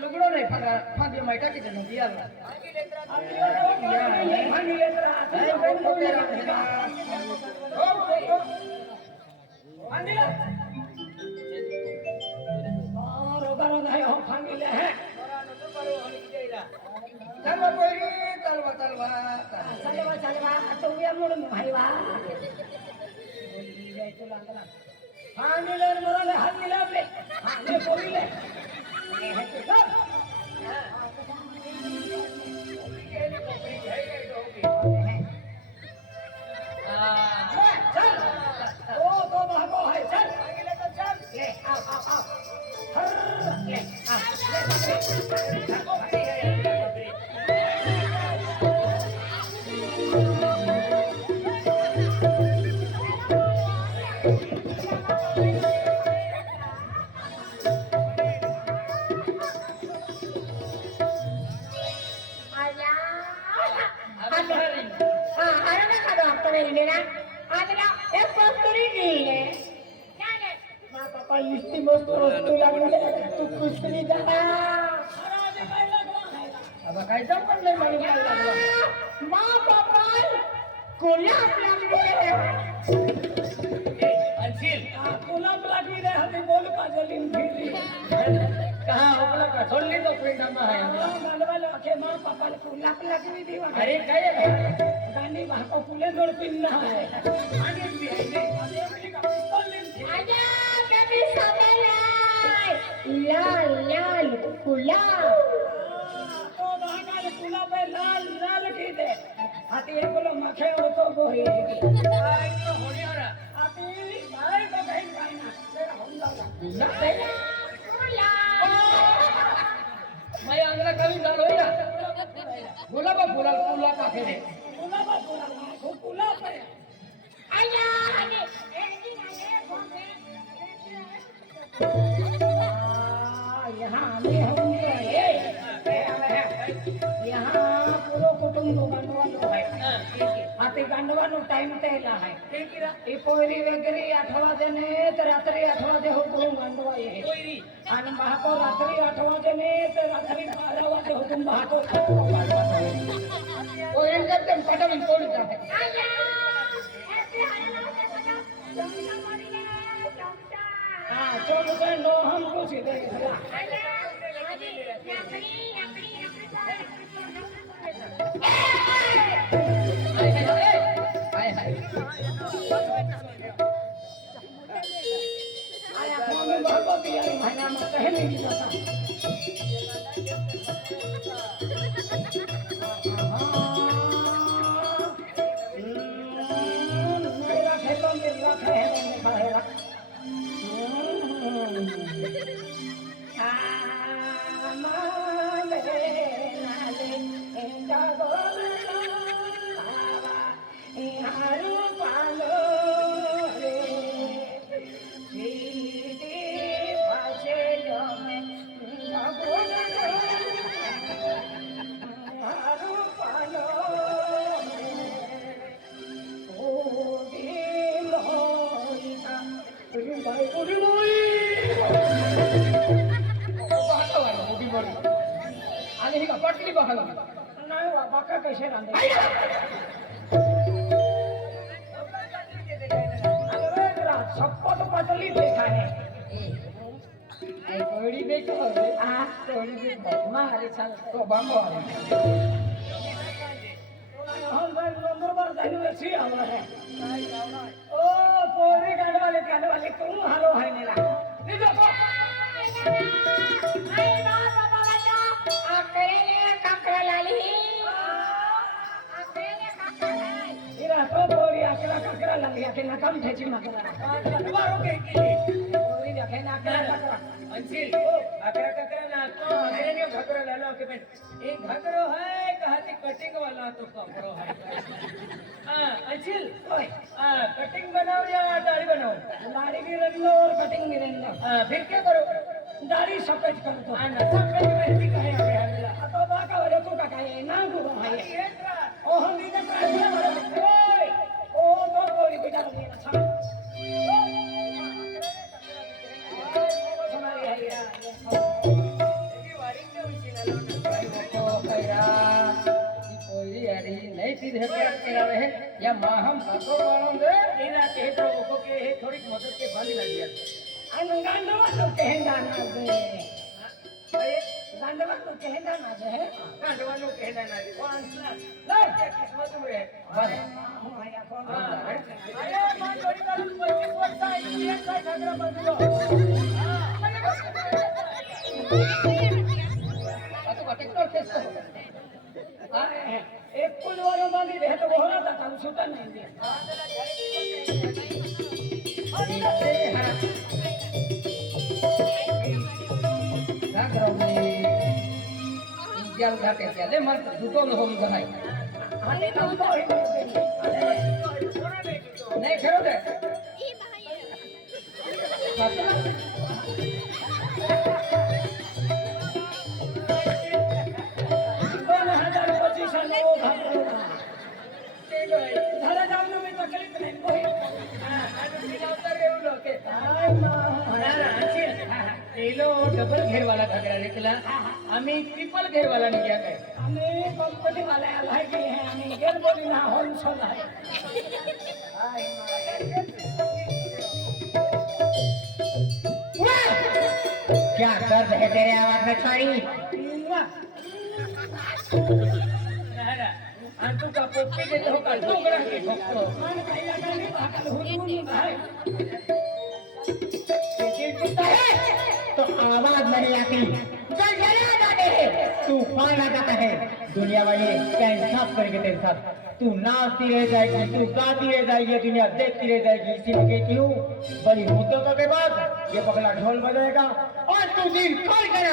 लुगड़ो नहीं फांदी माइटा की जन दिया अरे काय गांधी भाको फुले जोड पिन्ना है लाल लाल फुला तो भागाल फुला पे लाल लाल की दे हाथी एक बोलो मखे और तो बोही आई तो होने आ रहा हाथी भाई तो कहीं भाई ना तेरा होंदा ना फुला मैं अंगला कभी डाल होया गुलाबा फुला फुला का फेरे गुलाबा फुला पे आया हने एडी नाले बोले यहाँ हमें होंगे यहाँ पूरा कुटुंब गंडवानो है आते गंडवानो टाइम तेला है ये पोरी वगैरह 8 वाजे ने तर रात्री 8 वाजे हो तो गंडवा ये आणि महाको रात्री 8 वाजे ने तर रात्री 12 वाजे हो तुम महाको वो इनका तुम पता नहीं कौन जाते हाँ चलो नो हमको सीधे कांदे अरे जरा छप्पन पटली देखा है कोड़ी देखो रे आ कोड़ी देखो मारे चल तो बांगो हम भाई नंबर पर जाने में सी आवा है ओ पोरी कांड वाले तुम हालो है मेरा दीजो आई ना बाबा बच्चा आकरे काकरा लाली आकरे काकरा लाली इरा तो पोरी आकरा काकरा लाली आके ना कम ठेची मकरा बारो के पोरी देखे ना काकरा अंशिल अकरा ककरा ना तो अकरे ने घकरा लालो के बन एक घकरो है कहती कटिंग वाला तो ककरो है हां अंशिल ओए कटिंग बनाओ या दाढ़ी बनाओ दाढ़ी भी रख लो और कटिंग भी रख लो फिर क्या करो दाढ़ी सफेद कर दो ना सफेद में भी कहे हमें तो बाका वाले तू का कहे ना तू भाई ओ हम भी का प्रार्थना करो ओए ओ तो कोई बेटा नहीं ना छा या माहम तो मानोगे इना के तो को के थोड़ी मदद के बंद लग गया अनगांडवा तो कहना ना दे गांडवा तो कहना ना दे गांडवा नो कहना ना दे वांसला ले किस्मत में है अरे माया कौन अरे मां थोड़ी कर 25 वर्ष आई एक साइड घाघरा बांध लो तो ट्रैक्टर टेस्ट एक कुल वालों बांधी रहे तो बोला था हम छूटा नहीं दिया ले मत झूठो न होम जहाई आने तो तो नहीं करो दे झाला जाऊन मी तकलीफ नाही कोई डबल घेर वाला घाघरा निकला आम्ही ट्रिपल घेर वाला निघ्या काय आम्ही कंपनी वाले आलाय की है आम्ही गेर बोली ना होलसेल आहे क्या दर्द है तेरे आवाज में सारी अंतु का पोपे के तो का टुकड़ा के ठोकतो मन खाइला का नाही भाकल हुन आहे तो आवाज नहीं आती चल जला जाते तूफान आ जाता है दुनिया वाले क्या इंसाफ करेंगे तेरे साथ तू नाचती रह जाएगी तू गाती रह जाएगी दुनिया देखती रह जाएगी इसीलिए कहती हूँ बड़ी मुद्दों के बाद ये पगला ढोल बजाएगा और तू दिल खोल कर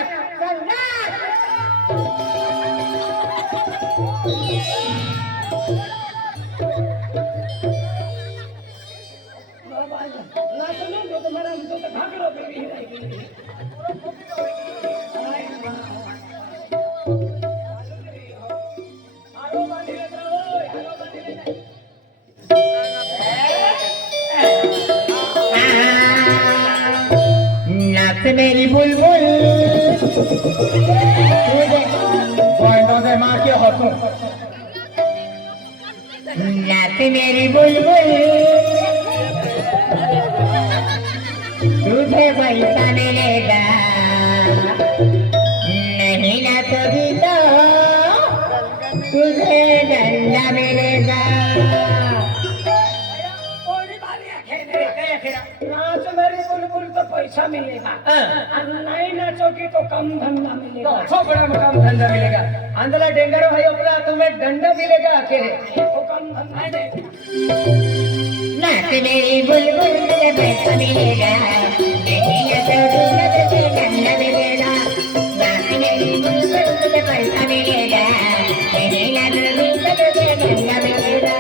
बाबा नाचलो तो तुम्हारा तो भागलो बेबी रहेगी आरो बांधी ले ओए आरो बांधी ले नाच मेरी बुलबुल दे मार के हंसू नाच मेरी बुलबुल तुझे पैसा मिलेगा नहीं नाचोगी तो तुझे डंडा मिलेगा कोई बारी खेले नाच मेरी बुलबुल तो पैसा मिलेगा और नहीं नाचोगी तो कम धंधा मिलेगा छोकरा में कम धंधा मिलेगा अंदला डेंगर भाई अपना तुम्हें डंडा मिलेगा अकेले तो कम धंधा दे नाच मेरी बुलबुल तुझे पैसा मिलेगा नहीं नाचोगी तो तुझे डंडा मिलेगा नाच मेरी बुलबुल तुझे पैसा मिलेगा नहीं नाचोगी तो तुझे डंडा मिलेगा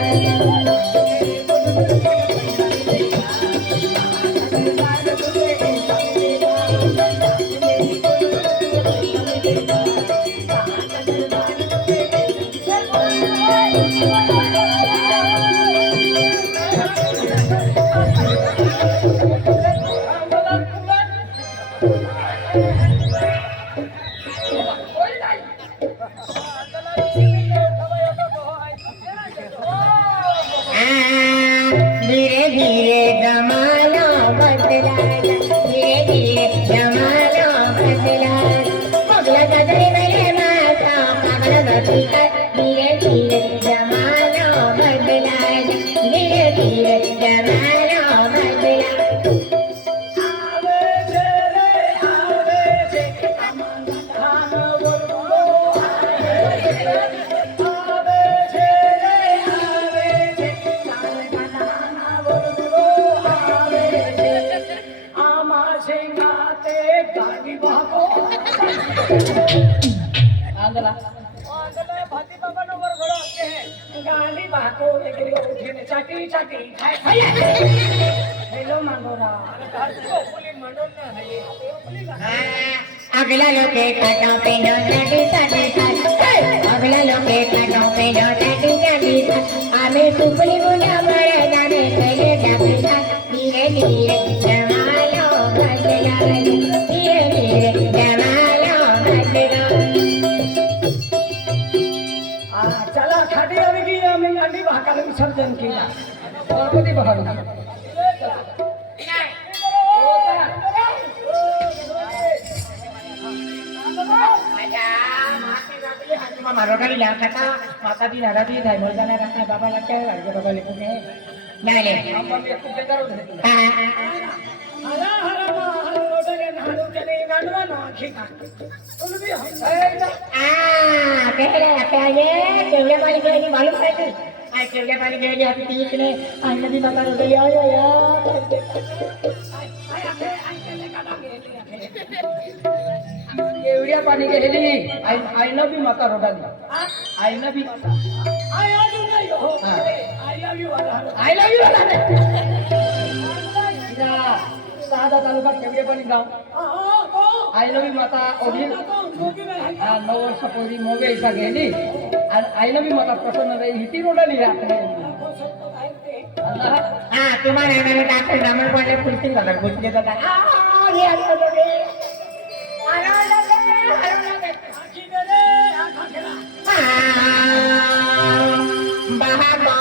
आंधला आंधला भाती बाबा नो बरोबर असते है गाली भाको लेके उठे चाटी चाटी खाय खाय हेलो मांगोरा पुली मंडल ना है अगला लोके काटों पे नो टाटी टाटी टाटी अगला लोके काटों पे नो टाटी टाटी आमे सुपली बुना बड़ा गाने चले जाते धीरे धीरे जमालो बदला धीरे धीरे जमालो बदला चला खाटी आवेगी आम्ही अंडी भाकाला विसर्जन केला गणपती बघा मारो करी ला कथा माता दी दादा दी धाय मोल जाना रखना बाबा ला क्या है बाबा ले पुणे नाही ले आपण एक खूप बेकार होते हरा हरा मा हरा रोडले नाडू चले गांडवा ना खिका तुम भी हम कहले क्या ये केवले पानी गई मालूम है तू आई केवले पानी गई अभी तीस ने आई नदी बाबा रोड ले आयो यार एवढ्या पाणी गेलेली आईनं बी माता रोडाली आईनं बी आई आज नहीं हो हाँ। आई लव यू वाला आई लव यू सहादा तालुका केवढे पाणी गाव हां तो आई लव यू माता ओढी तो जोगी में है 9 वर्षापूर्वी मोगे इसा गेली आणि आईनं बी माता प्रसन्न राही हिती रोडाली आपले को सब तो है ते हां तुम्हाला मैंने डॉक्टर रामन बोले कुर्सी वाला कुर्सी देता ये आलो लोगे आखी दे रे आखा खेला बाबा